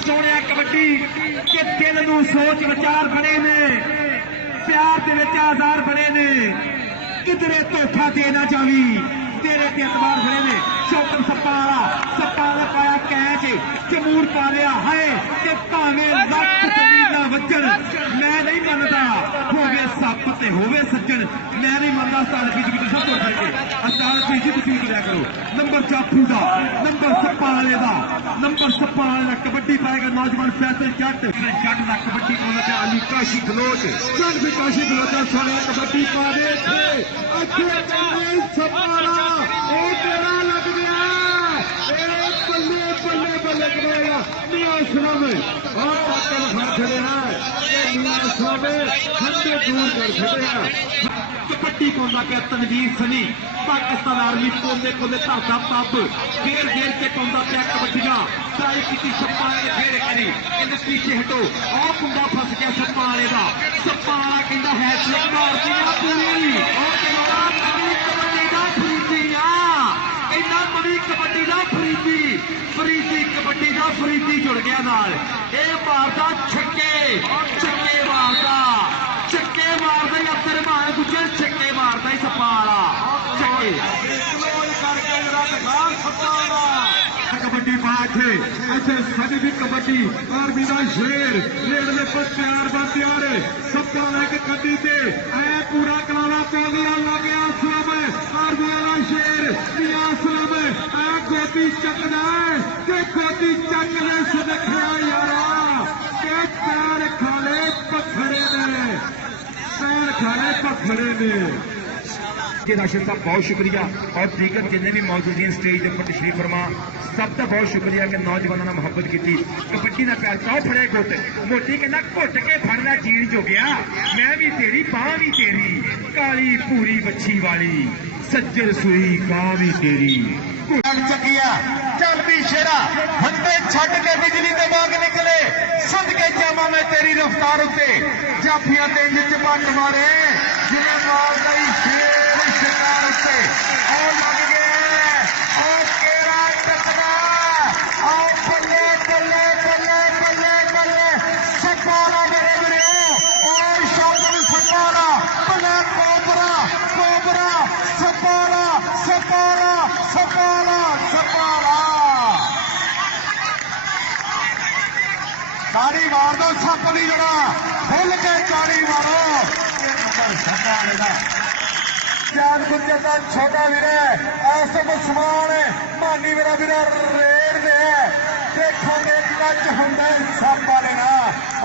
सोने कबड्डी के दिल नूं सोच विचार बने ने प्यार दे विच आज़ाद बने ने किधरे धोखा देना चावी तेरे ते एतबार बने ने शौकत सप्पा वाला पाया कैच जमूर पा लिया है ते भावें लख तमीज़ां वजन मैं नहीं मनदा होवे सप ते होवे सज्जन मैं नहीं मनदा अस्ताल फीस की सब तोड़ करके अस्ताल फीस की वसूल करा करो नंबर जाफू का नंबर सप्पा वाले का नंबर सप्पा वाले का कबड्डी पाएगा नौजवान फैसल जट जट का कबड्डी पाने पे अली काशी गलोच चल भी काशी गलोचा सोने कबड्डी पा दे सप्पा ओ तेरा लग गया बल्ले बल्ले बल्ले करेगा मियां इस्लाम और पाकल खा खड़े हैं मियां इस्लाम ठंडे दूर कर खड़े हैं कबड्डी कौंदा के तनवीर सनी पाकिस्तान आर्मी कोने कोने धागा पब घेर घेर के कौंदा पे कबड्डियां ट्राई की सप्पा ने घेर करी कहते पीछे हटो और कुंडा फस गया सप्पा वाले का सप्पा वाला कहता है स्लिप मार दिया पूरी और कबड्डी का फरीदिया इन्ना बड़ी कबड्डी का फरीदी कबड्डी का फरीदी जुड़ गया नाल ये मारदा छक्के मारदा अब्दुल रहमान गुजर छक्के मारदा सप्पा वाला छक्के कबड्डी बात है ऐसे साडी भी कबड्डी और बिना शेर रेडले पर तैयार सबका लेके कड्डी से ऐ पूरा कलावा पौलिया लग गया असलम और बिना शेर मियां असलम ऐ गोदी चकदा के गोदी चकने से देखा यारा के पैर खाले पखड़े ने राशिद साहब बहुत शुक्रिया और दीगर जिन्हें भी मौजूद हैं स्टेज पर तशरीफ फरमा सबका बहुत शुक्रिया कि नौजवानों ने मुहब्बत की कबड्डी का प्यार क्यों फड़े गुट मोटी कहना घुट के फड़ना चीज हो गया मैं भी तेरी बाह भी तेरी काली पूरी बच्ची वाली सज्जर सुई गां भी तेरी चल भी शेरा हंडे छड़ के बिजली के बाग निकले सुध के जामा मैं तेरी रफ्तार उत्ते जाफियां ते इंज पट मारे जिवें मार गई शेर शिकार उत्ते और लग गए और केरा टकरा और बल्ले बल्ले बल्ले बल्ले बल्ले सपारा मेरे मेरे और शौकत सपारा बल्ले कोबरा कोबरा सपारा सपारा सपारा सपारा ताड़ी मार दो सप की जरा खुल के ताड़ी मारो जान गुजर का छोटा वीर है आसम उस्मान मानी मेरा वीर रेड़ दे देखो कच होंगे सप वाले ना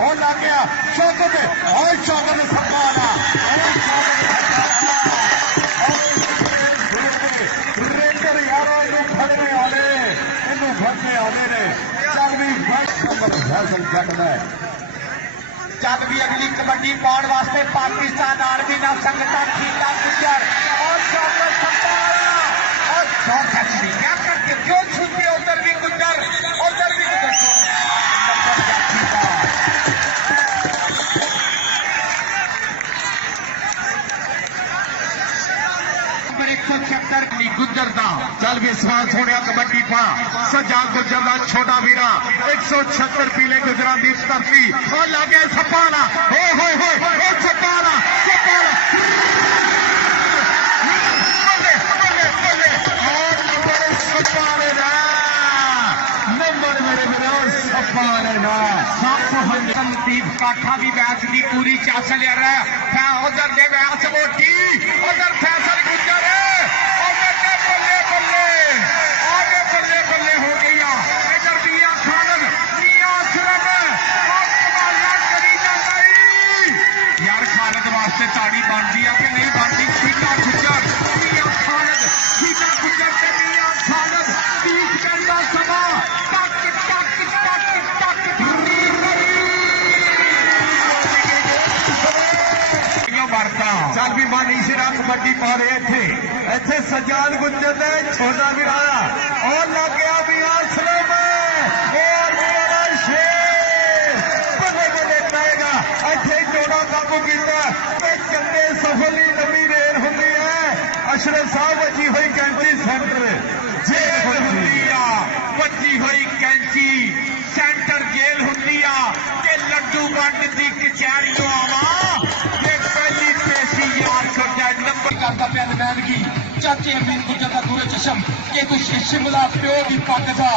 वो लग गया शौकत और शौकत सप वाला रेडर यारों फड़ने वाले इनू फड़ने आते ने चल भी फैसल जट है जब भी अगली कबड्डी पाने वास्ते पाकिस्तान आर्मी ना संगता खीता गुजर और शौकत सप्पारा और शौकत क्या करके क्यों छूटे उधर भी गुजर गुजर का चल भी सवाल छोड़िया कबड्डी पा सजाद गुजर का छोटा वीरा 176 पीले गुजरात की धरती और लागे सपाना हो सपाना नंबर मेरे संदीप काठा भी बैच की पूरी चास ले रहा है उधर दे बैच मोटी उधर फैसल गुजर ताड़ी बनती है कि नहीं बनती खीता गुजर मियां खालिद खीता गुजर से मियां खालिद 20 मिनट का समा टक टक टक टक मारता चल भी मानी सिरा कबड्डी पा रहे इथे सजाद गुजर ने छोटा भी आया और लग गया मियां असलम और मेरा शेर बल्ले बल्ले पाएगा इथे जोड़ा काबू किया चंगे सफली लंबी रेल होंगी है अशरफ साहब वजी हुई कैंची सेंटर जेल बची हुई कैंची सेंटर जेल वंड दी कचहरियों आवा ये पहली पेशी यार को डेड नंबर करता पे नमैनगी चाचे अमीन गुजर का दूरे चशम के तू शिमला प्यो दी पग दा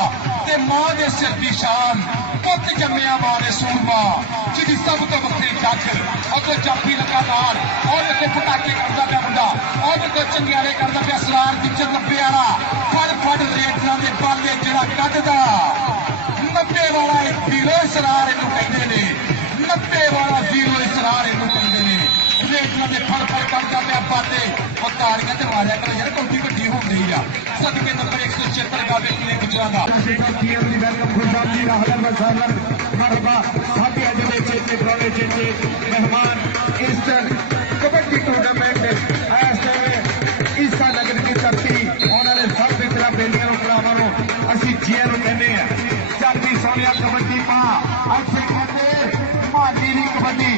ते मां दे सिर दी शान पुत जम्मिया मां ने सूरमा जिदी सब तो वक्री जग अगो जाफी लगातार और को पटाके करदा पे मुंडा और को चंगियारे करदा पे असरार दी नब्बे वाला फड़ रेटना दे बाले जड़ा कटदा 90 वाला हीरो इसरार इनू कहते ने 90 वाला हीरो इसरार इनू कहते ने रेटना दे फड़ करदा पे बाते और ताड़ियां ते मारिया कर यार कोठी गड्डी हो गई आ सदके नंबर 176 का बेटी गुजरा दा वेलकम खुशाब जी रहलन व सहलन मरहबा साथी अजले चेचे पुराने चेचे मेहमान इस कबड्डी टूर्नामेंट ऐसे ईसा नगर की धरती उन्होंने सब मित्रा बेलियां भरावां असी जिया कहने चलदी सोनिया कबड्डी पा अच्छे कहते मानी दी कबड्डी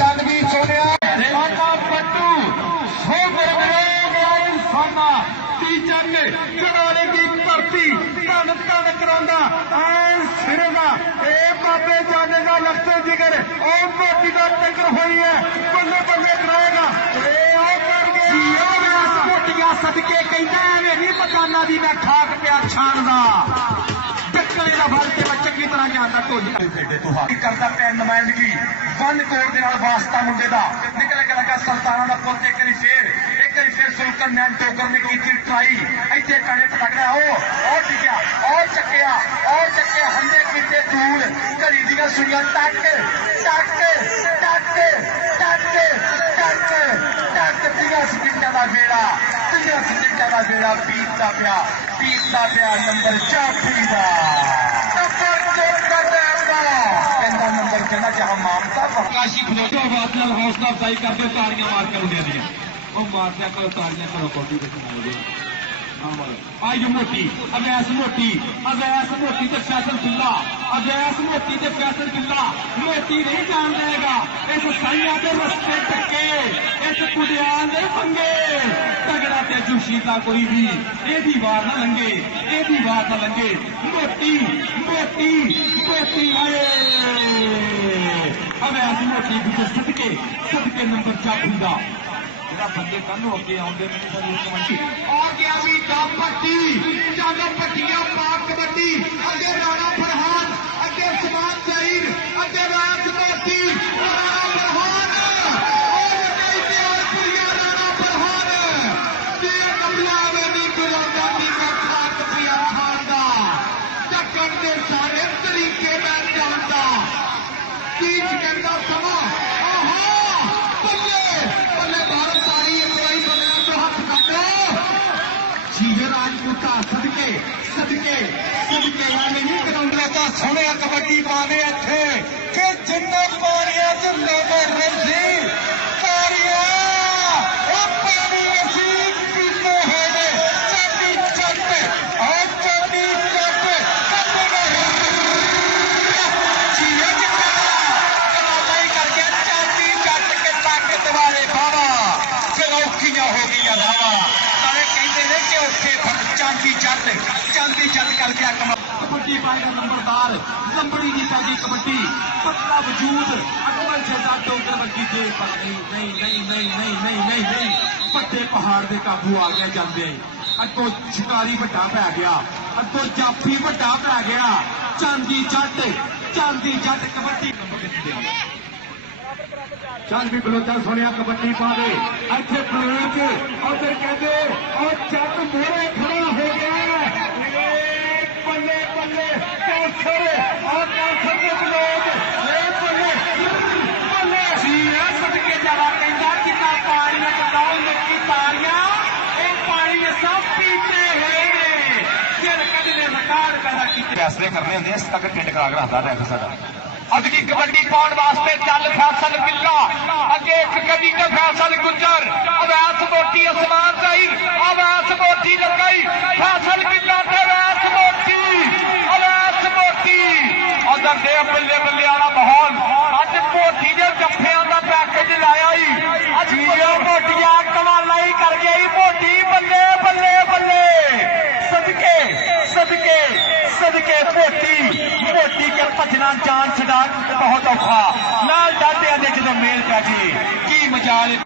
चलदी सोनिया साना पट्टू सो साना तीजा के करारे की धरती तन तन करांदा ऐन सिरे दा ए बाबे जाने का लगते जिगर ओ मोटी दा टक्कर होई है बल्ले बल्ले कराएगा ए ओ कर गया मोटियां सदके कहंदा एवें नहीं मकाना दी मैं खाक प्या छानदा टक्कर दा फल ते मैं चंगी तरह जानदा ढोली बेटे तू हाकी करदा पे नुमाइंदगी वन कोट दे नाल वास्ता मुंडे दा निकल के लगा सुल्ताना दा पुੱਤ एक बारी फिर सुल्तान नैन टोकर ने की ट्राई ऐसे कड़े लगदा ओ टिकिया और चक्किया हंदे कीते दूर घड़ी दी सुइयां टक तिया सकिंटा दा बेड़ा पीता पिया नंबर 4 दा नंबर कहना जहां मामता प्रकाशी खलोटे बात नाल हौसला अफजाई करके ताड़ियां मार के उड़े दिया वो मारते करो ताड़ियां करो कौटी के सुनाओगे आई जो मोटी अवैस मोटी ते फैसल किला अवैस मोटी ते फैसल किला मोटी नहीं जान देगा इस साइया के रस्ते टके इस कुड़ियाल दे पंगे तगड़ा ते जुशीता कोई भी एदी वार ना लंगे मोटी आए अवैस मोटी गुजर सदके नंबर 4 दा बंदे कल अगे आते और गया भी पट्टी चादर पट्टियां पाक कबड्डी अगे राणा फरहान अगे समान सईद अगे राज मोती राणा फरहान और राणा फरहान ये कमला वेनी गुलाबा दी का खाक पिया खांदा टक्कर दे सारे तरीके मैं जानदा बीच कहंदा समा सोने कबड्डी पावे इत्थे कि जिन्ने पानिया च लेबर रही पानिया पानी असी पीते होने चाबी चट और चाबी चट करके चाबी चट के ताकत वाले बाबा फिर औखियां हो गई धावा सारे कहते हैं कि उत्थे चांदी चट करके कबड्डी पाएगा नंबरदार लंबड़ी की पैगी कबड्डी पतला वजूद अकबर जैसा डोंगर वर्गी दे पर नहीं पट्टे पहाड़ के काबू आ गया जाते अगो शिकारी वड्डा पै गया अगो जाफी वड्डा पै गया चांदी जट कबड्डी चल भी बलोचा सुनिया कबड्डी पा दे अच्छे प्रयोग और फिर कहते और जट मोरे खड़ा हो गया बल्ले कैंसर और कैंसर के लोग बल्ले सदके जरा कहता कितना पानी बताओ लोग तारियां पानी में सब पीते हैं सिर कदने रिकॉर्ड पैदा किए फैसले करने होंगे इस तक टिंड करा के रखता रैफ साडा अज की कबड्डी पाने वास्ते चल फैसल किला अगे एक कदी के फैसल गुजर अवैस मोटी आसमान जाहिर अवैस मोटी लगाई फैसल किला अवैस मोटी उधर दे बल्ले वाला माहौल अज मोटी के जफिया का पैकेज लाया मोटिया कमाला ही कर गई मोटी बल्ले सदके मोटी के भजना जान छड़ा बहुत औखा ना ਪਿਆ ਜੀ ਕੀ ਮਜਾਲ